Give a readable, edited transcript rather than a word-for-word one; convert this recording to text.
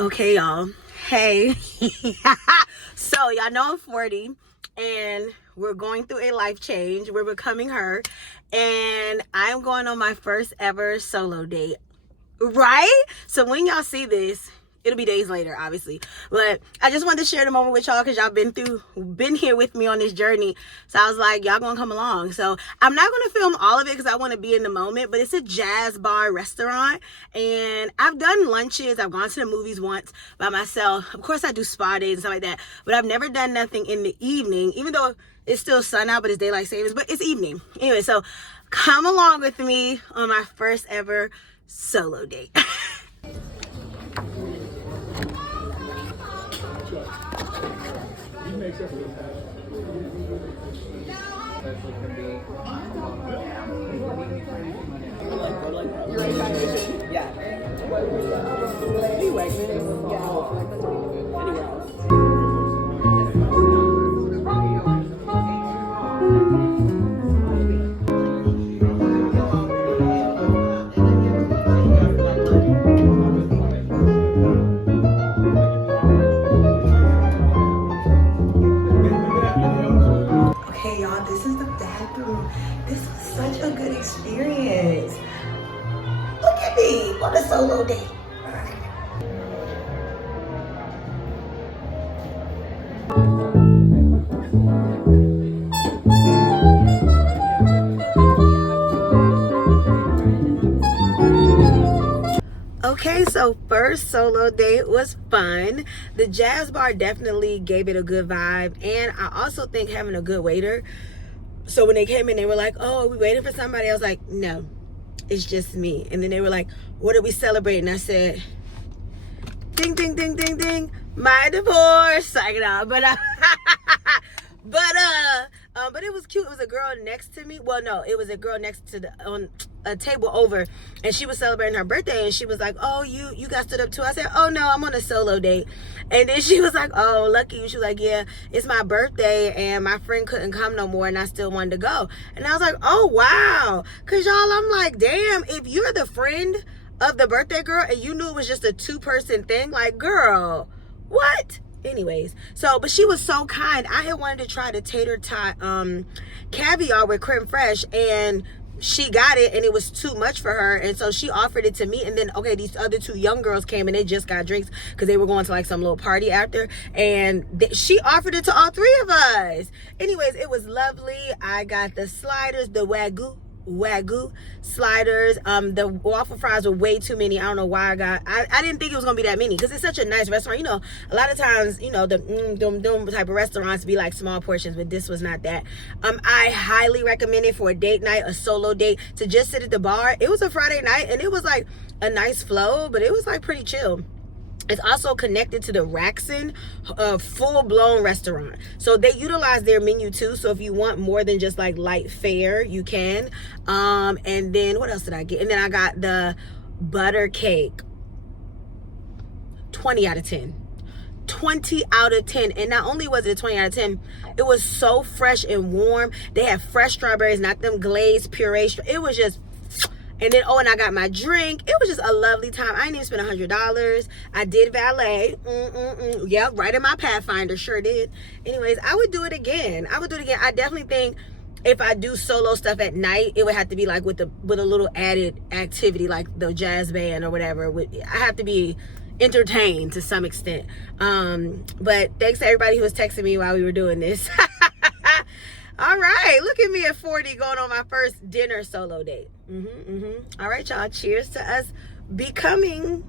Okay, y'all. Hey. So, y'all know I'm 40 and we're going through a life change. We're becoming her. And I'm going on my first ever solo date. Right? So, when y'all see this, it'll be days later, obviously. But I just wanted to share the moment with y'all because y'all been here with me on this journey. So I was like, y'all gonna come along. So I'm not gonna film all of it because I want to be in the moment. But it's a jazz bar restaurant, and I've done lunches. I've gone to the movies once by myself. Of course, I do spa days and stuff like that. But I've never done nothing in the evening, even though it's still sun out, but it's daylight savings. But it's evening anyway. So come along with me on my first ever solo date. Okay, y'all, this is the bathroom. This was such a good experience. Look at me on a solo date. Okay, so first solo date was fun. The jazz bar definitely gave it a good vibe, and I also think having a good waiter. So when they came in, they were like, "Oh, are we waiting for somebody?" I was like, "No, it's just me." And then they were like, "What are we celebrating?" I said, "Ding, ding, ding, ding, ding, my divorce." Psych it out, but it was cute. It was a girl next to me. Well, no, it was a girl next to on a table over, and she was celebrating her birthday, and she was like, "Oh, you got stood up too?" I said, "Oh no, I'm on a solo date." And then she was like, "Oh, lucky you." She was like, "Yeah, it's my birthday and my friend couldn't come no more, and I still wanted to go." And I was like, "Oh wow," because y'all, I'm like, damn, if you're the friend of the birthday girl and you knew it was just a 2-person thing, like, girl, what? Anyways, so but she was so kind. I had wanted to try the tater tot caviar with creme fraiche, and she got it and it was too much for her, and so she offered it to me. And then these other 2 young girls came and they just got drinks because they were going to like some little party after, and she offered it to all 3 of us. Anyways, it was lovely. I got the sliders, the wagyu sliders. The waffle fries were way too many. I don't know why I didn't think it was gonna be that many because it's such a nice restaurant. You know, a lot of times, you know, the type of restaurants be like small portions, but this was not that. I highly recommend it for a date night, a solo date, to just sit at the bar. It was a Friday night and it was like a nice flow, but it was like pretty chill. It's also connected to the Raxon full-blown restaurant. So they utilize their menu too. So if you want more than just like light fare, you can. And then what else did I get? And then I got the butter cake. 20 out of 10. 20 out of 10. And not only was it 20 out of 10, it was so fresh and warm. They had fresh strawberries, not them glazed puree. It was just... And then, and I got my drink. It was just a lovely time. I didn't even spend $100. I did valet. Yeah, right in my Pathfinder. Sure did. Anyways, I would do it again. I definitely think if I do solo stuff at night, it would have to be like with a little added activity, like the jazz band or whatever. I have to be entertained to some extent. But thanks to everybody who was texting me while we were doing this. All right, look at me at 40 going on my first dinner solo date. All right, y'all, cheers to us becoming